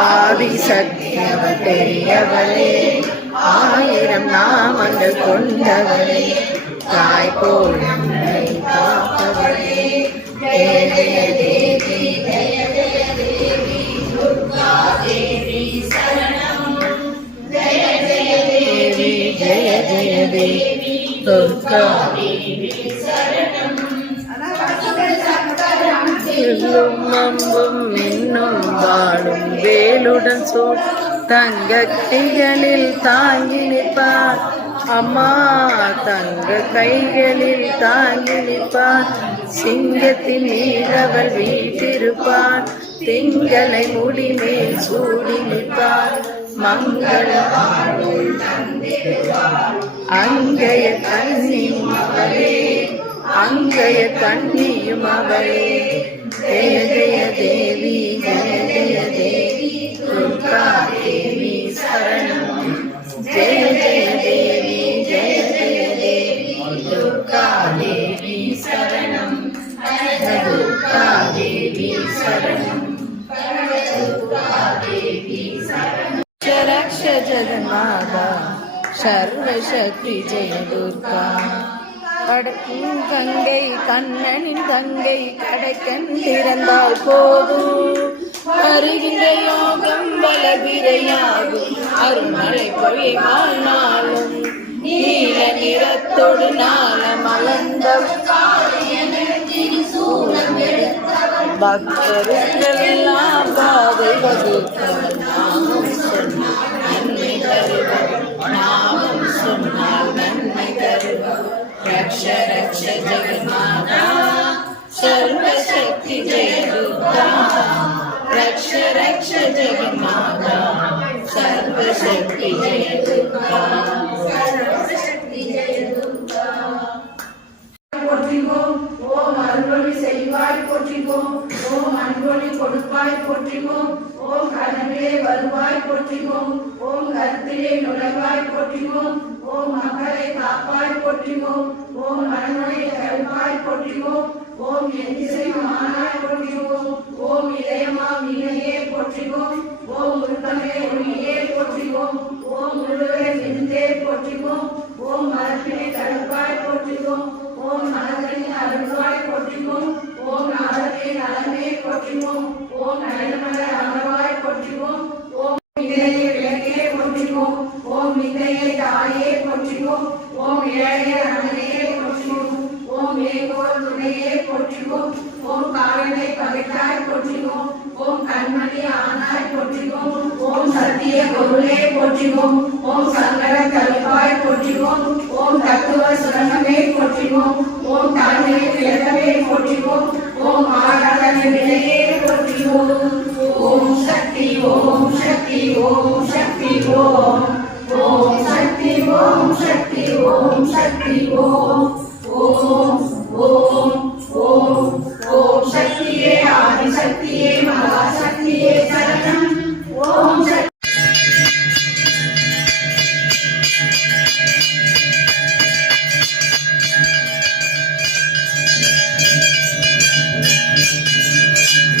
ஆதிசக்தியவ பெரியவளே ஆயிரம் நாமங்கள் கொண்டவளே தாய் போல் காப்பவளே. தேவைய தேவி தேவைய தேவி துர்கா தேவி சரணம். ஜெய ஜெய தேவி ஜெய ஜெய தேவி துர்கா தேவி. எல்லும் அம்பும் இன்னும் வாழும் வேலுடன் சூழ் தங்கத்திகளில் தாங்கி நிற்பார். அம்மா தங்க கைகளில் தாங்கி நிற்பார். சிங்கத்தின் மீதவர் வீட்டிருப்பார் திங்களை முடிமேல் சூடி நிற்பார். மங்கள அங்கைய கண்ணியும் அவளே அங்கைய கண்ணியும் அவளே ஜெய ஜெய தேவி ஜெய ஜெய தேவி துர்கா தேவி சரணம் ஜெய ஜெய தேவி ஜெய ஜெய தேவி துர்கா தேவி சரணம் துர்கா தேவி சரணம் துர்கா தேவி சரணம் ரக்ஷ ஜெகநாதா சர்வசக்தி ஜெய துர்கா கடக்கும் கங்கை கண்ணனின் தங்கை கடைக்கண் திறந்தால் போதும். வருகின்ற யோகம் வலவிரையாகும் அருள்மழை பொழிவானாலும் நீல நிறத்தொடு நாள மலர்ந்த பக்தருக்கெல்லாம் பாதை வகுத்தவன். சர்வசக்தி ஜெய துர்கா ரக்ஷ ரக்ஷ ஜெகநாதா சர்வசக்தி ஜெய துர்கா சர்வசக்தி ஜெய துர்கா போற்றிவோம் ஓம் அருள்வழி செய்வாய் போற்றிவோம் ஓம் அன்பொழி கொடுப்பாய் போற்றிவோம் ஓம் கனவிலே வருவாய் போற்றிவோம் ஓம் கருத்திலே நுழைவாய் போற்றிவோம் ஓம் மக்களை காப்பாய் போற்றிவோம் ஓம் மனநோயை கருப்பாய் போற்றிவோம் ஓம் எந்திசையும் ஆனாய் போற்றிவோம் ஓம் இதயமா வினையே போற்றிவோம் ஓம் காலனை பகைத்தாய் போற்றிவோம் ஓம் கண்மணி ஆனாய் போற்றிவோம் ஓம் சத்திய பொருளே போற்றிவோம் ஓம் சங்கர கல்வாய் போற்றிவோம் ஓம் தத்துவ சுரங்கமே போற்றிவோம் ஓம் தாழ்மையை விளக்கமே போற்றிவோம் ஓம் ஆராதனை விலையே போற்றிவோம் Thank